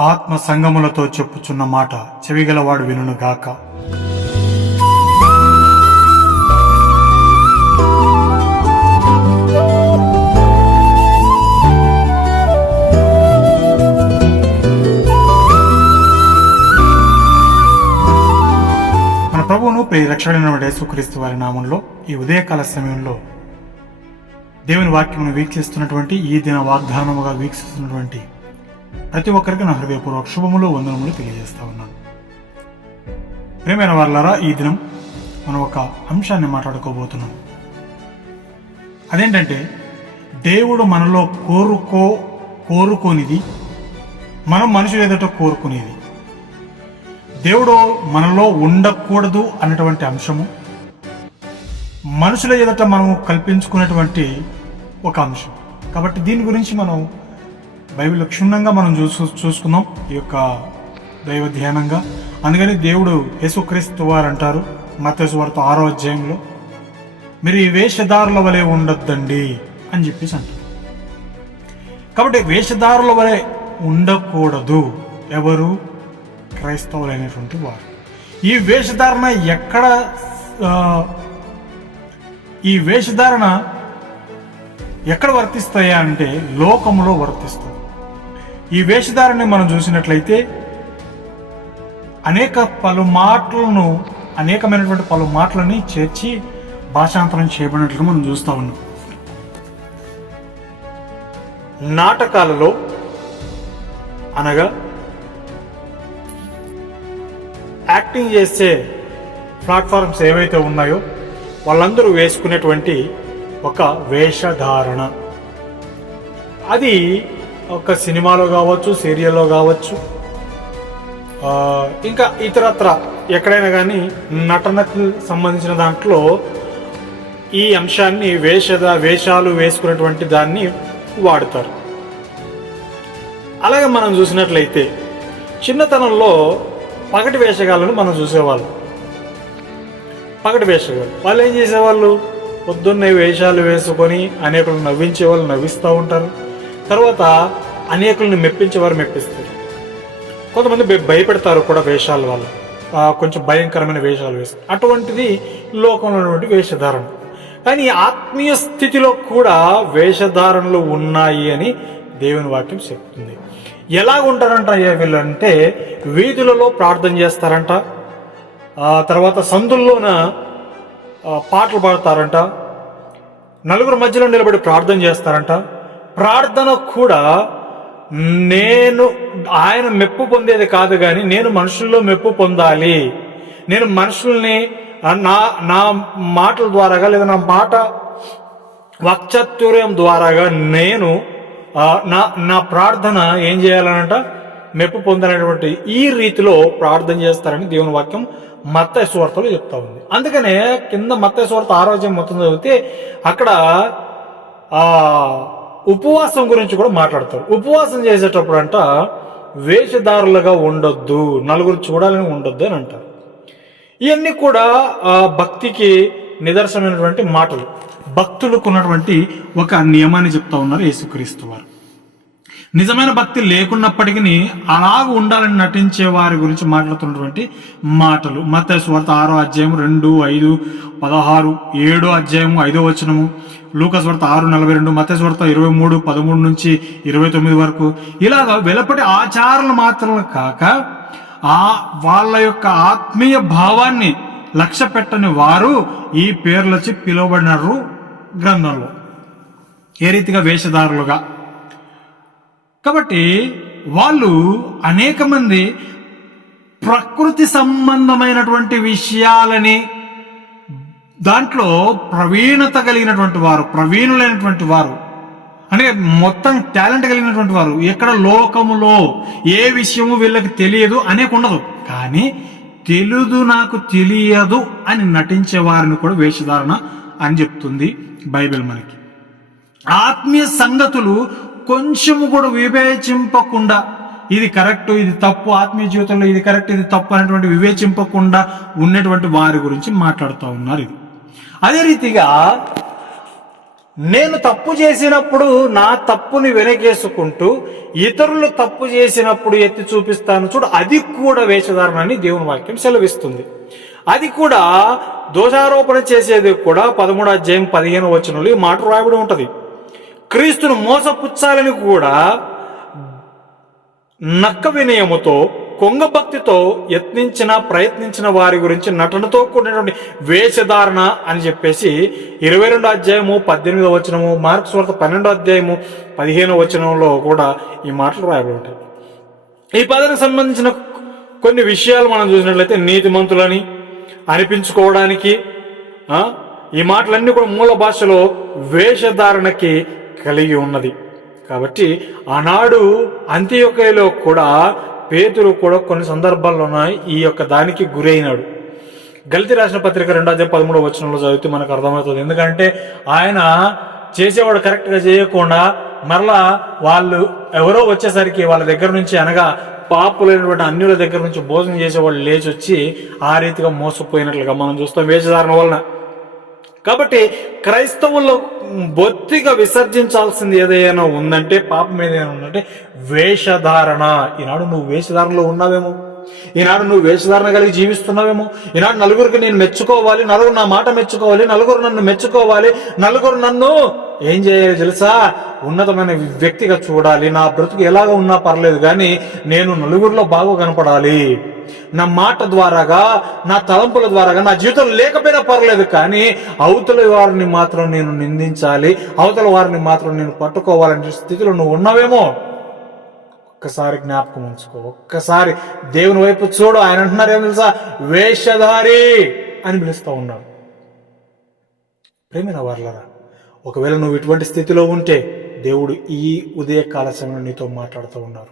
ఆత్మ సంగములతో చెప్పుచున్న మాట చెవిగలవాడు వినును గాక. మన ప్రభువును ప్రియ రక్షణ యేసుక్రీస్తు వారి నామంలో ఈ ఉదయకాల సమయంలో దేవుని వాక్యమును వీక్షిస్తున్నటువంటి ఈ దిన వాగ్దానముగా వీక్షిస్తున్నటువంటి ప్రతి ఒక్కరికి నా హృదయపూర్వక శుభములు వందనములు తెలియజేస్తా ఉన్నాను. ప్రేమైన వాళ్ళారా ఈ దినం మనం ఒక అంశాన్ని మాట్లాడుకోబోతున్నాం. అదేంటంటే దేవుడు మనలో కోరుకో కోరుకోనిది మనం మనుషులు ఎదుట కోరుకునేది. దేవుడు మనలో ఉండకూడదు అన్నటువంటి అంశము మనుషుల ఎదుట మనము కల్పించుకున్నటువంటి ఒక అంశం. కాబట్టి దీని గురించి మనం బైబిల్ క్షుణ్ణంగా మనం చూసు చూసుకుందాం ఈ యొక్క దైవ ధ్యానంగా. అందుకని దేవుడు యేసుక్రీస్తు వారు అంటారు మతేసు వారితో ఆరో అధ్యాయంలో మీరు ఈ వేషధారుల వలె ఉండొద్దండి అని చెప్పేసి అంటారు. కాబట్టి వేషధారుల వలె ఉండకూడదు. ఎవరు? క్రైస్తవులైనటువంటి వారు. ఈ వేషధారణ ఎక్కడ ఈ వేషధారణ ఎక్కడ వర్తిస్తాయా అంటే లోకములో వర్తిస్తుంది. ఈ వేషధారణని మనం చూసినట్లయితే అనేక పలు మాటలను అనేకమైనటువంటి పలు మాటలని చేర్చి భాషాంతరం చేయబడినట్లుగా మనం చూస్తూ ఉన్నాం. నాటకాలలో అనగా యాక్టింగ్ చేసే ప్లాట్ఫామ్స్ ఏవైతే ఉన్నాయో వాళ్ళందరూ వేసుకునేటువంటి ఒక వేషధారణ. అది ఒక సినిమాలో కావచ్చు సీరియల్లో కావచ్చు ఇంకా ఇతరత్ర ఎక్కడైనా కానీ నటనకు సంబంధించిన దాంట్లో ఈ అంశాన్ని వేషద వేషాలు వేసుకున్నటువంటి దాన్ని వాడుతారు. అలాగే మనం చూసినట్లయితే చిన్నతనంలో పగటి వేషగాళ్ళను మనం చూసేవాళ్ళం. పగటి వేషగాలు వాళ్ళు ఏం చేసేవాళ్ళు? పొద్దున్నే వేషాలు వేసుకొని అనేకులు నవ్వించే వాళ్ళు నవ్విస్తూ ఉంటారు. తర్వాత అనేకులను మెప్పించేవారు మెప్పిస్తారు. కొంతమంది భయ- భయపెడతారు కూడా వేషాల వల్ల. కొంచెం భయంకరమైన వేషాలు వేస్తారు. అటువంటిది లోకంలో ఉన్నటువంటి వేషధారణ. కానీ ఆత్మీయ స్థితిలో కూడా వేషధారణలు ఉన్నాయి అని దేవుని వాక్యం చెప్తుంది. ఎలా ఉంటారంట ఏ వీళ్ళంటే వీధులలో ప్రార్థన చేస్తారంట. తర్వాత సందుల్లోన పాటలు పాడతారంట. నలుగురు మధ్యలో నిలబడి ప్రార్థన చేస్తారంట. ప్రార్థన కూడా నేను ఆయన మెప్పు పొందేది కాదు కానీ నేను మనుషుల్లో మెప్పు పొందాలి. నేను మనుషుల్ని నా నా మాటల ద్వారాగా లేదా నా మాట వాక్చాతుర్యం ద్వారాగా నేను నా నా ప్రార్థన ఏం చేయాలనంట? మెప్పు పొందాలనేటువంటి ఈ రీతిలో ప్రార్థన చేస్తారని దేవుని వాక్యం మత్త స్వార్థలో చెప్తా ఉంది. అందుకనే కింద మత్త స్వార్థ ఆరోగ్యం మొత్తం చదివితే అక్కడ ఆ ఉపవాసం గురించి కూడా మాట్లాడతారు. ఉపవాసం చేసేటప్పుడు అంట వేషధారులుగా ఉండొద్దు నలుగురు చూడాలని ఉండొద్దు అని అంటారు. ఇవన్నీ కూడా ఆ, భక్తికి నిదర్శనమైనటువంటి మాటలు. భక్తులకు ఉన్నటువంటి ఒక నియమాన్ని చెప్తా ఉన్నారు యేసుక్రీస్తు వారు. నిజమైన భక్తి లేకున్నప్పటికీ అలాగ ఉండాలని నటించే వారి గురించి మాట్లాడుతున్నటువంటి మాటలు. మత స్వార్థ ఆరో అధ్యాయం రెండు ఐదు పదహారు ఏడో అధ్యాయము ఐదో వచనము. లూకస్ వార్త ఆరు నలభై రెండు మత వార్త ఇరవై మూడు పదమూడు నుంచి ఇరవై తొమ్మిది వరకు. ఇలాగ వెలపటి ఆచారాలు మాత్రమే కాక ఆ వాళ్ళ యొక్క ఆత్మీయ భావాన్ని లక్ష్య పెట్టని వారు ఈ పేర్లచి పిలువబడినారు గ్రంథంలో. ఏ రీతిగా వేషధారులుగా. కాబట్టి వాళ్ళు అనేక మంది ప్రకృతి సంబంధమైనటువంటి విషయాలని దాంట్లో ప్రవీణత కలిగినటువంటి వారు ప్రవీణులైనటువంటి వారు అంటే మొత్తం టాలెంట్ కలిగినటువంటి వారు ఎక్కడ లోకములో ఏ విషయము వీళ్ళకి తెలియదు అనేక ఉండదు. కానీ తెలుదు నాకు తెలియదు అని నటించే వారిని కూడా వేషధారణ అని చెప్తుంది బైబిల్ మనకి. ఆత్మీయ సంగతులు కొంచెము కూడా వివేచింపకుండా ఇది కరెక్ట్ ఇది తప్పు ఆత్మీయ జీవితంలో ఇది కరెక్ట్ ఇది తప్పు అనేటువంటి వివేచింపకుండా ఉన్నటువంటి వారి గురించి మాట్లాడుతూ ఉన్నారు ఇది. అదే రీతిగా నేను తప్పు చేసినప్పుడు నా తప్పుని వెనకేసుకుంటూ ఇతరులు తప్పు చేసినప్పుడు ఎత్తి చూపిస్తాను చూడు అది కూడా వేషధారణ అని దేవుని వాక్యం సెలవిస్తుంది. అది కూడా దోషారోపణ చేసేది కూడా పదమూడు అధ్యాయం పదిహేను వచనంలో ఈ మాట రాయబడి ఉంటుంది. క్రీస్తును మోసపుచ్చాలని కూడా నక్క వినయముతో కొంగ భక్తితో యత్నించిన ప్రయత్నించిన వారి గురించి నటనతో కూడినటువంటి వేషధారణ అని చెప్పేసి ఇరవై రెండు అధ్యాయము పద్దెనిమిదో వచనము మార్క్స్ వార్త పన్నెండో అధ్యాయము పదిహేను వచనంలో కూడా ఈ మాటలు రాయబడి ఉంటాయి. ఈ పదానికి సంబంధించిన కొన్ని విషయాలు మనం చూసినట్లయితే నీతిమంతులని అనిపించుకోవడానికి ఈ మాటలన్నీ కూడా మూల భాషలో వేషధారణకి కలిగి ఉన్నది. కాబట్టి ఆనాడు అంత్యొకలో కూడా పేతురు కూడా కొన్ని సందర్భాల్లోన ఈ యొక్క దానికి గురైనాడు గలితి రాసిన పత్రిక రెండో అధ్యాయం పదమూడవ వచనంలో చదివితే మనకు అర్థమవుతుంది. ఎందుకంటే ఆయన చేసేవాడు కరెక్ట్గా చేయకుండా మరలా వాళ్ళు ఎవరో వచ్చేసరికి వాళ్ళ దగ్గర నుంచి అనగా పాపులైనటువంటి అన్యుల దగ్గర నుంచి భోజనం చేసేవాళ్ళు లేచి వచ్చి ఆ రీతిగా మోసపోయినట్లుగా మనం చూస్తాం. వేషధారణ వలన కాబట్టి క్రైస్తవుల్లో బొత్తిగా విసర్జించాల్సింది ఏదైనా ఉందంటే పాపం ఏదైనా ఉందంటే వేషధారణ. ఈనాడు నువ్వు వేషధారణలో ఉన్నావేమో? ఈనాడు నువ్వు వేషధారణ కలిగి జీవిస్తున్నావేమో? ఈనాడు నలుగురికి నేను మెచ్చుకోవాలి నలుగురు నా మాట మెచ్చుకోవాలి నలుగురు నన్ను మెచ్చుకోవాలి నలుగురు నన్ను ఏం చేయాలి తెలుసా? ఉన్నతమైన వ్యక్తిగా చూడాలి. నా బ్రతుకు ఎలాగ ఉన్నా పర్లేదు కానీ నేను నలుగురిలో బాగా కనపడాలి. నా మాట ద్వారాగా నా తలంపుల ద్వారాగా నా జీవితం లేకపోయినా పర్లేదు కానీ అవతల వారిని మాత్రం నేను నిందించాలి. అవతల వారిని మాత్రం నేను పట్టుకోవాలనే స్థితిలో నువ్వు ఉన్నావేమో? ఒక్కసారి జ్ఞాపకం ఉంచుకో. ఒక్కసారి దేవుని వైపు చూడు. ఆయన అంటున్నారు ఏం తెలుసా? వేషధారి అని పిలుస్తూ ఉన్నాడు. ప్రేమిన వర్లరా ఒకవేళ నువ్వు ఇటువంటి స్థితిలో ఉంటే దేవుడు ఈ ఉదయకాల సమయంలో నీతో మాట్లాడుతూ ఉన్నారు.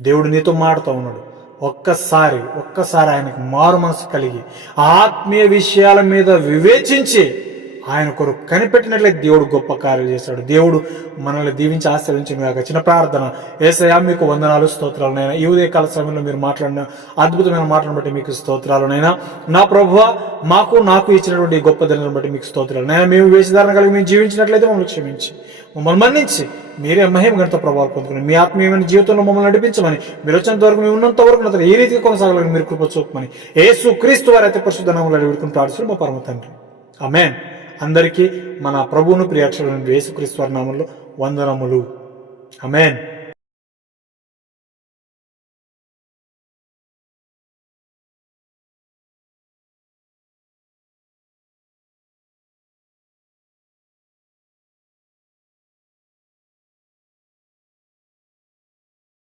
దేవుడు నీతో మాట్లాడుతూ ఉన్నాడు. ఒక్కసారి ఒక్కసారి ఆయనకు మారు మనసు కలిగి ఆత్మీయ విషయాల మీద వివేచించి ఆయన కొరకు కనిపెట్టినట్లయితే దేవుడు గొప్ప కార్యాలు చేశాడు. దేవుడు మనల్ని దీవించి ఆశ్రయించిన కాక చిన్న ప్రార్థన. ఏసయా మీకు వందనాలు స్తోత్రాలనైనా ఈ ఉదయకాల సమయంలో మీరు మాట్లాడిన అద్భుతమైన మాటలను బట్టి మీకు స్తోత్రాలనైనా నా ప్రభు మాకు నాకు ఇచ్చినటువంటి గొప్ప దినాలను బట్టి మీకు స్తోత్రాలు నైనా మేము వేషధారణ కలిగి మేము జీవించినట్లయితే మమ్మల్ని క్షమించి. మమ్మల్ని మన్నించి. మీరే మహిమ గణిత ప్రభావాలు పొందుకుని మీ ఆత్మీయమైన జీవితంలో మమ్మల్ని నడిపించమని మీరు వచ్చినంత వరకు మేము ఉన్నంత వరకు ఏ రీతిగా కొనసాగాలని మీరు కృప చూపమని ఏసు క్రీస్తు వారి అయితే పరిశుద్ధ నామములో వేడుకుంటూ ఆడుచున్న మా పరమ తండ్రి. మేన్ అందరికీ మన ప్రభువును ప్రియాక్షరులను యేసు నామంలో వందనములు. అమేన్